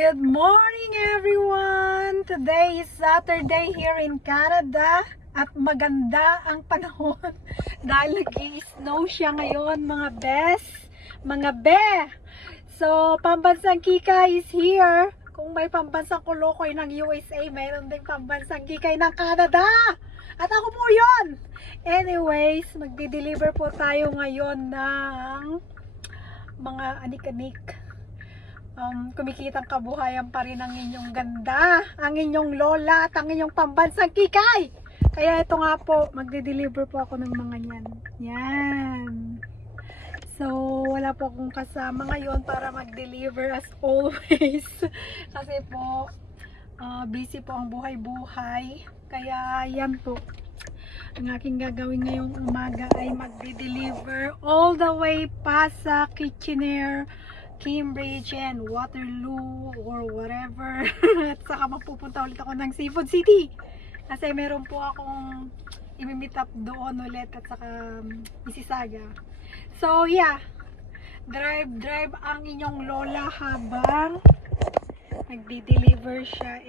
Good morning everyone! Today is Saturday here in Canada at maganda ang panahon dahil nag-i-snow siya ngayon mga bes, mga be. So, pambansang kikay is here. Kung may pambansang kolokoy ng USA, mayroon din pambansang kikay ng Canada. At ako po yun! Anyways, magdi-deliver po tayo ngayon ng mga anik-anik. Kumikitang kabuhayan pa rin ang inyong ganda, ang inyong lola at ang inyong pambansang kikay. Kaya ito nga po, magde-deliver po ako ng mga yan. Yan. So, wala po akong kasama ngayon para mag-deliver as always. Kasi po, busy po ang buhay-buhay. Kaya yan po. Ang aking gagawin ngayong umaga ay magde-deliver all the way pa sa Kitchener, Cambridge and Waterloo or whatever. At saka mapupunta ulit ako ng Seafood City kasi meron po akong i-meet up doon ulit at saka Mississauga. So yeah, drive ang inyong lola habang nagdi-deliver siya.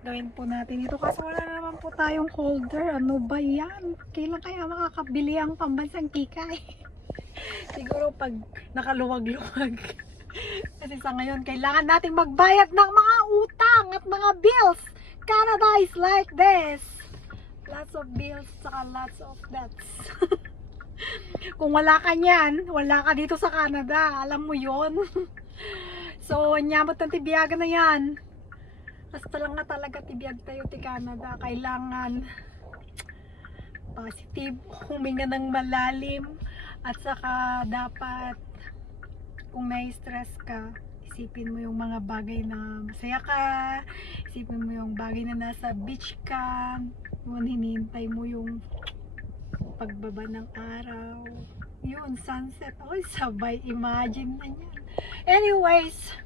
Gawin po natin ito kasi wala naman po tayong holder. Ano ba yan? Kailan kaya makakabili ang pambansang kikay? Siguro pag nakaluwag-luwag. Kasi sa ngayon, kailangan nating magbayad ng mga utang at mga bills. Canada is like this. Lots of bills, saka lots of debts. Kung wala ka niyan, wala ka dito sa Canada. Alam mo yon. So, nyamot ng tibiyagan na yan. Basta lang na talaga tibiyag tayo ti Canada. Kailangan positive, huminga ng malalim. At saka dapat kung nai-stress ka, isipin mo yung mga bagay na masaya ka, isipin mo yung bagay na nasa beach ka, kung hinihintay mo yung pagbaba ng araw, yun, sunset, oy, sabay, imagine na yan. Anyways,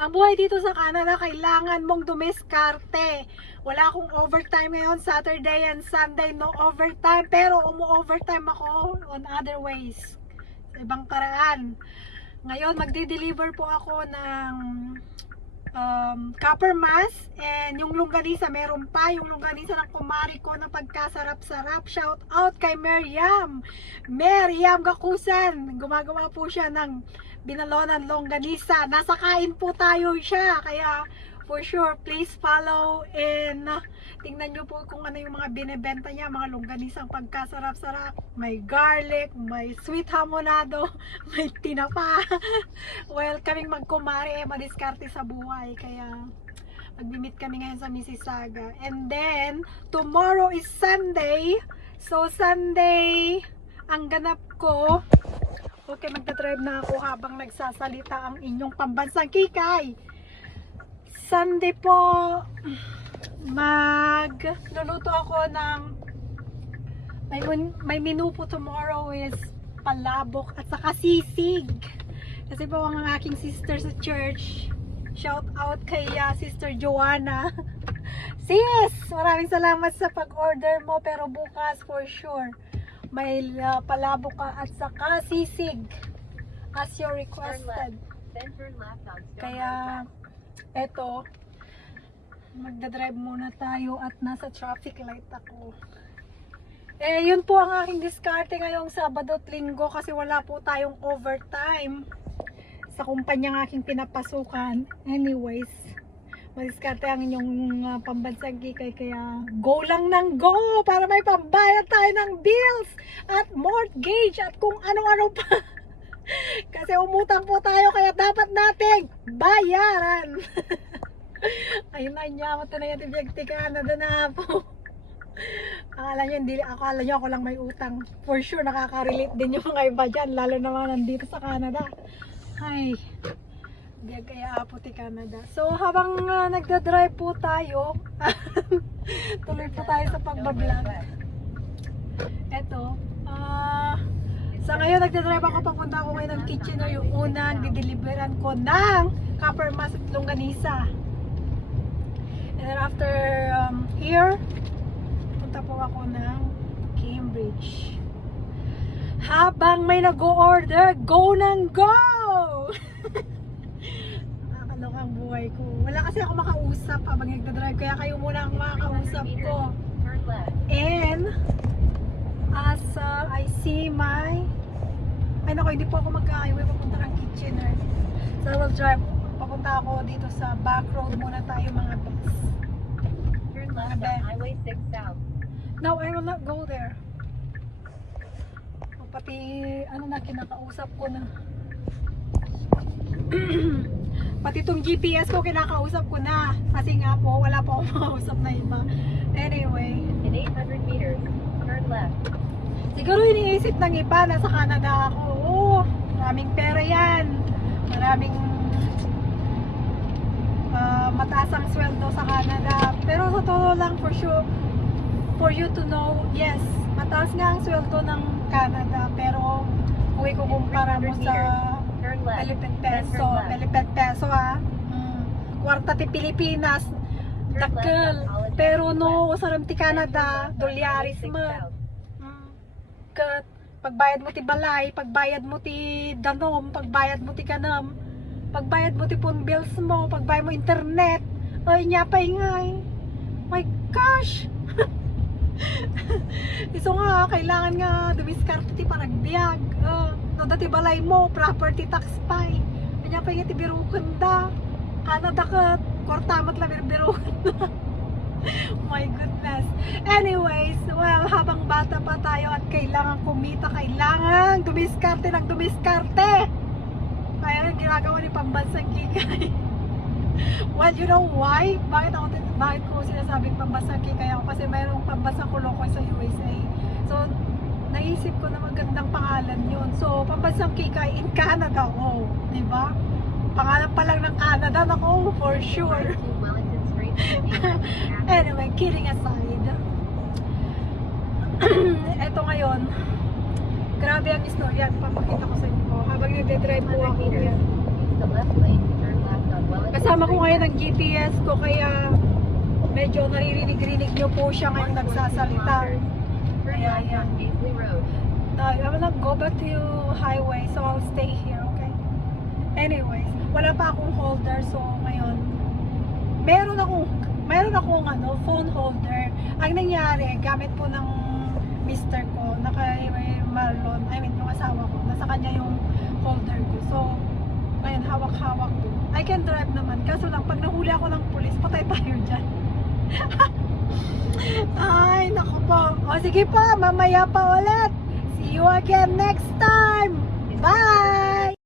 ang buhay dito sa Canada, kailangan mong dumiskarte. Wala akong overtime ngayon, Saturday and Sunday, no overtime. Pero umu-overtime ako on other ways. Sa ibang karaan. Ngayon, magdi-deliver po ako ng copper mass. And yung longganisa, meron pa. Yung longganisa ng kumari ko na pagkasarap-sarap. Shout out kay Miriam. Miriam Gakusan. Gumagawa po siya ng binalonan longganisa. Nasa kain po tayo siya. Kaya for sure, please follow and tingnan nyo po kung ano yung mga binibenta niya, mga longganisang pagkasarap-sarap. May garlic, may sweet hamonado, may tinapa. Well, kaming magkumari madiskarte sa buhay. Kaya mag-meet kami ngayon sa Mississauga. And then, tomorrow is Sunday. So, Sunday, ang ganap ko, okay, magdadrive na ako habang nagsasalita ang inyong pambansang kikay. Sunday po, magluluto ako ng may menu po tomorrow is palabok at saka sisig. Kasi po ang aking sister sa church, shout out kay Sister Joanna. Sis, maraming salamat sa pag-order mo, pero bukas for sure may palabok ka at saka sisig as you requested. Kaya eto, magdadrive muna tayo at nasa traffic light ako. Yun po ang aking diskarte ngayong Sabado at Linggo kasi wala po tayong overtime sa kumpanyang aking pinapasukan. Anyways, madiskarte ang inyong pambansang kikay, kaya go lang ng go para may pambayad tayo ng bills at mortgage at kung ano-ano pa. Kasi umutang po tayo kaya dapat nating bayaran. Ayun na niya, mata na yung tibiyag ti Canada na po. Akala nyo ako lang may utang. For sure nakaka-relate din yung mga iba dyan, lalo naman nandito sa Canada. Ay, biyag kaya po ti Canada. So habang nagdadrive po tayo, tuloy po tayo sa pagbablog. Eto, sa ngayon, nagdadrive ako, papunta ako ngayon ng Kitchener, yung unang dideliveran ko ng copper mass at longganisa. And then after here, punta po ako ng Cambridge. Habang may nag-o-order, go ng go! ang buhay ko. Wala kasi ako makausap habang nagdadrive, kaya kayo muna ang makakausap ko. Turn left. And as I see my ay nako, hindi po ako magka-highway papunta ng Kitchener. So I will drive. Papunta ako dito sa back road muna tayo mga boss. Turn left on Highway 6 South. No, I will not go there. O, pati ano na, kinakausap ko na. Pati itong GPS ko kinakausap ko na. Kasi nga po, wala pa akong makausap na iba. Anyway. In 800 meters, turn left. Siguro iniisip ng iba, nasa Canada ako. Oo, maraming pera yan. Maraming mataas ang sweldo sa Canada. Pero sa totoo lang, for sure, for you to know, yes, mataas nga ang sweldo ng Canada. Pero kung ikukumpara mo sa Turn left. Philippine Then peso, turn left. Philippine peso kwarta ti Pilipinas, dakkel. Pero no, sarang ti Canada, dolyaris mo. Kat, pagbayad mo ti balay, pagbayad mo ti danom, pagbayad mo ti kanam, pagbayad mo ti phone bills mo, pagbayad mo internet, ay nyapay ngay. My gosh! Iso nga, kailangan nga dumiskarte ti panagbiag. No, dati balay mo, property tax pa eh. Nyapay nga ti birukan da. Canada kat, kwartamat lang birukan da. My goodness. Anyways, well, habang bata pa tayo at kailangan kumita, kailangan dumiskarte ng dumiskarte. Kaya nang ginagawa ni pambansang kikay. Well, you know why? Bakit ko sinasabing pambansang kikay ako? Kasi mayroong pambansang kulokoy sa USA. So, naisip ko na magandang pangalan yun. So, pambansang kikay in Canada. Oh, di ba? Pangalan pa lang ng Canada, nako, for sure. Right to Wellington Street. Anyway, kidding aside. Eto ngayon, grabe ang istorya. Papakita ko sa inyo habang nagde-drive po 100 ako. meters. Yan. Use the left lane to turn left on Wellington Kasama ko Street. ngayon ang GPS ko, kaya medyo naririnig-rinig nyo po siya ngayon nagsasalita. Turn Ayan, left ayan. on Paisley Road. No, I will not go back to highway, so I'll stay here, okay? Anyways, wala pa akong holder, so ngayon, meron akong phone holder. Ang nangyari, gamit po ng mister ko, na kay Marlon, I mean, yung asawa ko, nasa kanya yung holder ko. So, ngayon, hawak-hawak ko. I can drive naman, kaso lang, pag nahuli ako ng pulis, patay tayo dyan. Ay, naku po. O, sige pa, mamaya pa ulit. See you again next time.